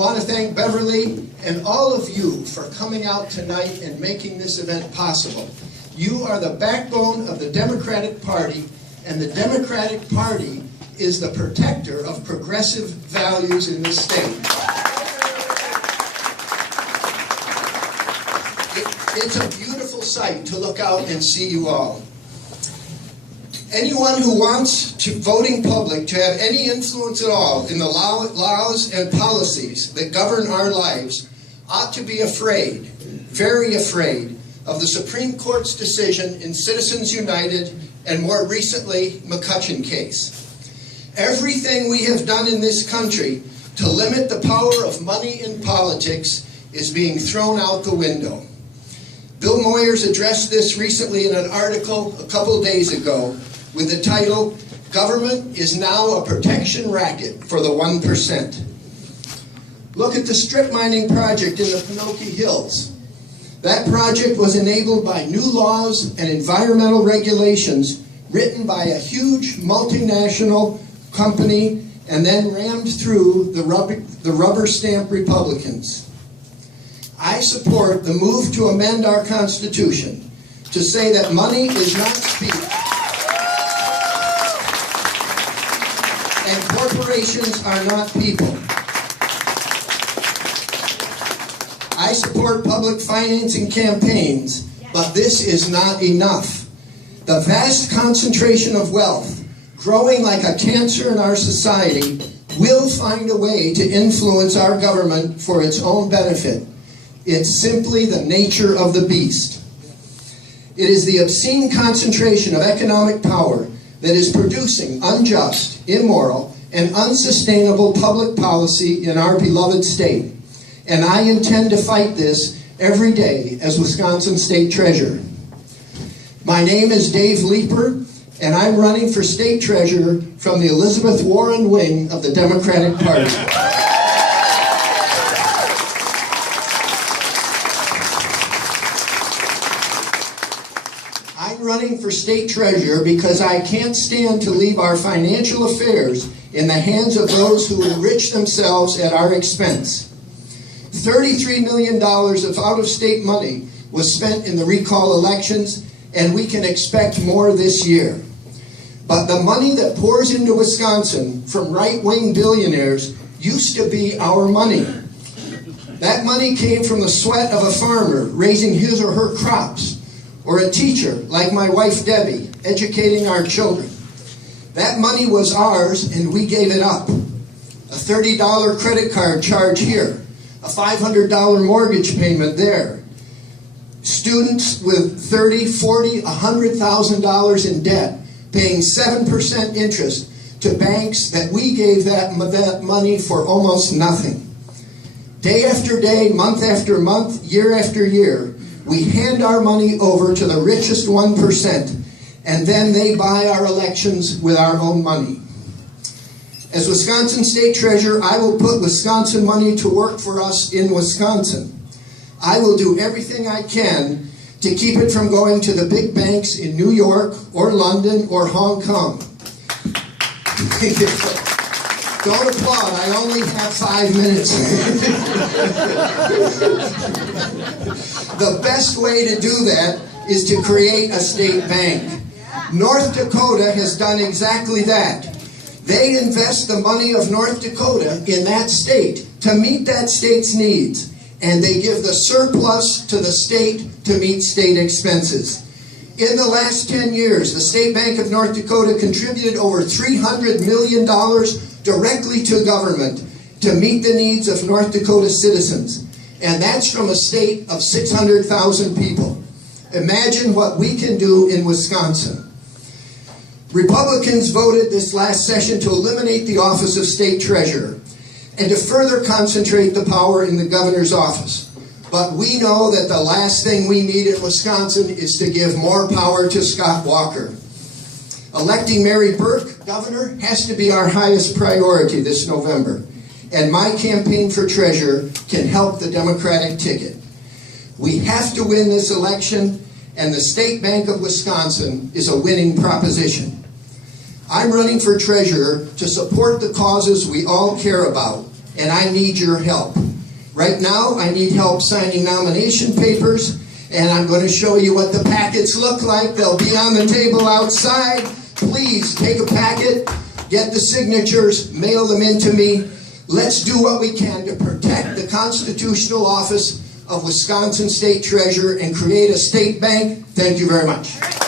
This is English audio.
I want to thank Beverly and all of you for coming out tonight and making this event possible. You are the backbone of the Democratic Party, and the Democratic Party is the protector of progressive values in this state. It's a beautiful sight to look out and see you all. Anyone who wants the voting public to have any influence at all in the laws and policies that govern our lives ought to be afraid, very afraid, of the Supreme Court's decision in Citizens United and more recently McCutcheon case. Everything we have done in this country to limit the power of money in politics is being thrown out the window. Bill Moyers addressed this recently in an article a couple days ago with the title, "Government is Now a Protection Racket for the 1%. Look at the strip mining project in the Pinocchio Hills. That project was enabled by new laws and environmental regulations written by a huge multinational company and then rammed through the rubber stamp Republicans. I support the move to amend our Constitution to say that money is not speech and corporations are not people. I support public financing campaigns, but this is not enough. The vast concentration of wealth, growing like a cancer in our society, will find a way to influence our government for its own benefit. It's simply the nature of the beast. It is the obscene concentration of economic power that is producing unjust, immoral, and unsustainable public policy in our beloved state. And I intend to fight this every day as Wisconsin State Treasurer. My name is Dave Leeper, and I'm running for State Treasurer from the Elizabeth Warren wing of the Democratic Party. I'm running for State Treasurer because I can't stand to leave our financial affairs in the hands of those who enrich themselves at our expense. $33 million of out-of-state money was spent in the recall elections, and we can expect more this year. But the money that pours into Wisconsin from right-wing billionaires used to be our money. That money came from the sweat of a farmer raising his or her crops, or a teacher like my wife Debbie educating our children. That money was ours and we gave it up. A $30 credit card charge here, a $500 mortgage payment there. Students with $30, $40, $100,000 in debt paying 7% interest to banks that we gave that money for almost nothing. Day after day, month after month, year after year, we hand our money over to the richest 1%, and then they buy our elections with our own money. As Wisconsin State Treasurer, I will put Wisconsin money to work for us in Wisconsin. I will do everything I can to keep it from going to the big banks in New York or London or Hong Kong. Don't applaud, I only have 5 minutes. The best way to do that is to create a state bank. North Dakota has done exactly that. They invest the money of North Dakota in that state to meet that state's needs, and they give the surplus to the state to meet state expenses. In the last 10 years, the State Bank of North Dakota contributed over $300 million directly to government to meet the needs of North Dakota citizens. And that's from a state of 600,000 people. Imagine what we can do in Wisconsin. Republicans voted this last session to eliminate the office of State Treasurer and to further concentrate the power in the governor's office. But we know that the last thing we need in Wisconsin is to give more power to Scott Walker. Electing Mary Burke governor has to be our highest priority this November, and my campaign for treasurer can help the Democratic ticket. We have to win this election, and the State Bank of Wisconsin is a winning proposition. I'm running for treasurer to support the causes we all care about and I need your help. Right now, I need help signing nomination papers, and I'm going to show you what the packets look like. They'll be on the table outside. Please take a packet, get the signatures, mail them in to me. Let's do what we can to protect the constitutional office of Wisconsin State Treasurer and create a state bank. Thank you very much.